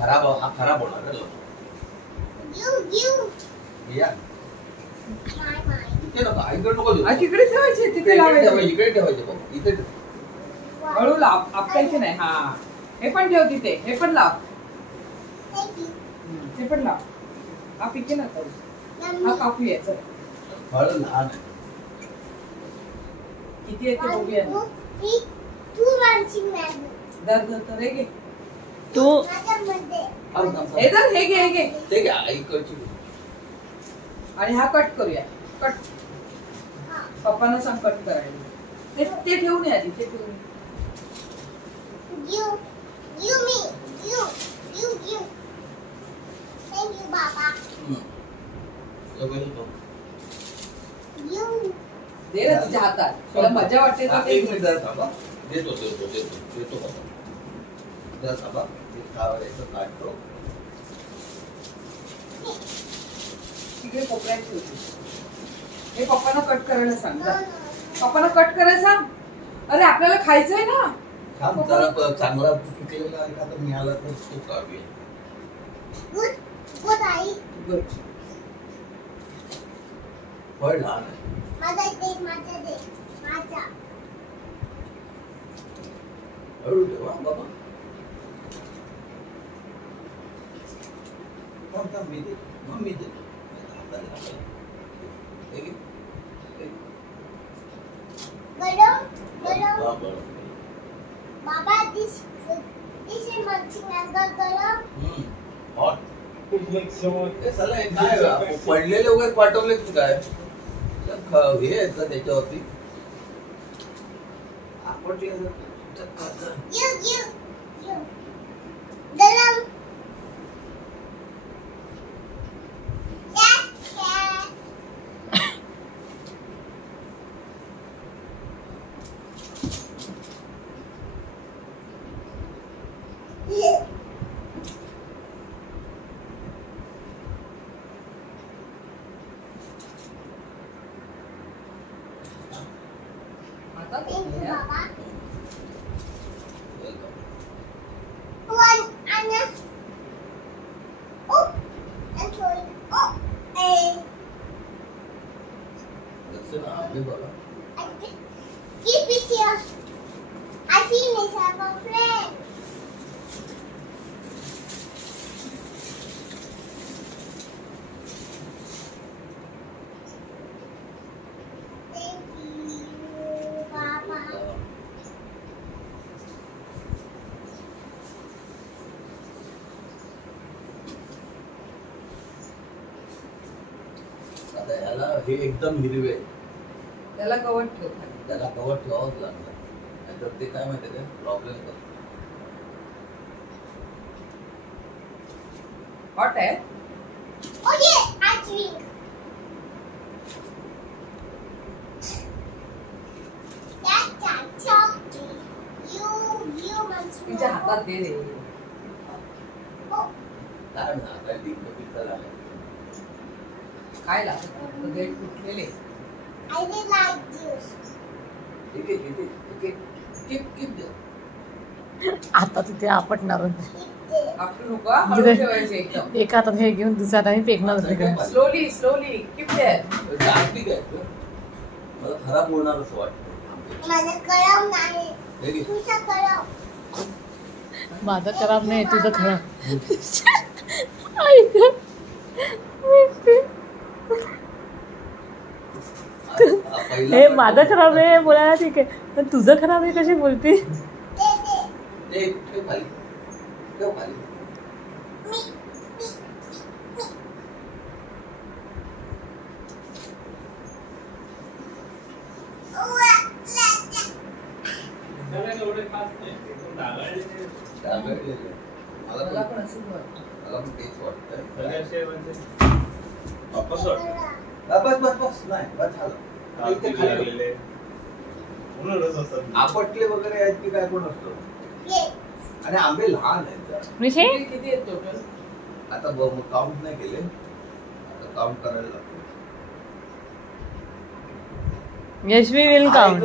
खराब हा खराब होणार ना या इथे नको आईकडे नको देऊ तिकडे ठेवायचे तिथे लावायचे इकडे ठेवायचे बघ इथे हळू लाव आपटायचे नाही हा हे पण ठेव तिथे हे पण लाव ते पण लाव हा पिके ना हा कापूया चल फळ लहान आहे किती येते बघूया दर तर हे घे तू हे दर हे घे ते घ्या आईकडची आणि हा कट करूया कट पप्पांना सांग कट करायला ते ठेवून या आधी ते ठेवून दे ना तुझ्या हातात तुला मजा वाटते ना एक मिनिट जरा थांबा देतो बाबा जरा थांबा मी खावायचं काढतो तिकडे कोपऱ्यात ठेवते हे पप्पांना कट करायला सांग पप्पांना कट करायला सांग अरे आपल्याला खायचंय ना थांब जरा चांगला पिकलेला एखादा मिळाला तर तो काढूया गुड फळ लहान आहे हळू ठेवा बाबा थांब मी देतो मग मी देतो Baba, this is munching and garam. Hot. पडलेले वगैरे पाठवले की काय हे आहेत का त्याच्यावरती Garam. Thank you, Baba. One, Anna. Oh, I'm sorry. Oh, keep it here. I feel myself a friend. याला हे एकदम हिरवे त्याला कवर ठेव त्याला कवर ठेवावंच लागणार नाहीतर ते काय माहिती आहे प्रॉब्लेम करतो हॉट आहे Oh yeah, I drink. That's a chocolate. You must. तिच्या हातात दे रे Oh. काय ना काय लिंक पिक्चर आला काय लागत गेट फुटलेले I did like this. ठीक आहे आता तिथे आपटणार आपण नको हळू ठेवायचे एकदम एका हातात हे घेऊन दुसऱ्या हाताने फेकणार तिकडे स्लोली कीप देयर ठीक आहे मला खराब होणार असं वाटतं माझं गरम नाही तुझं गरम माझं खराब नाही तुझं खराब हे माझं खराब आहे बोलायला ठीक आहे पण तुझं खराब आहे कशी बोलती ठेव खाली मला पण तेच वाटतंय बस नाही बस झालं आपटले वगैरे आहेत की काय कोण असतो आणि आंबे लहान आहेत किती आहेत टोटल आता काउंट नाही केले आता काउंट करायला लागतो यशवी विल काउंट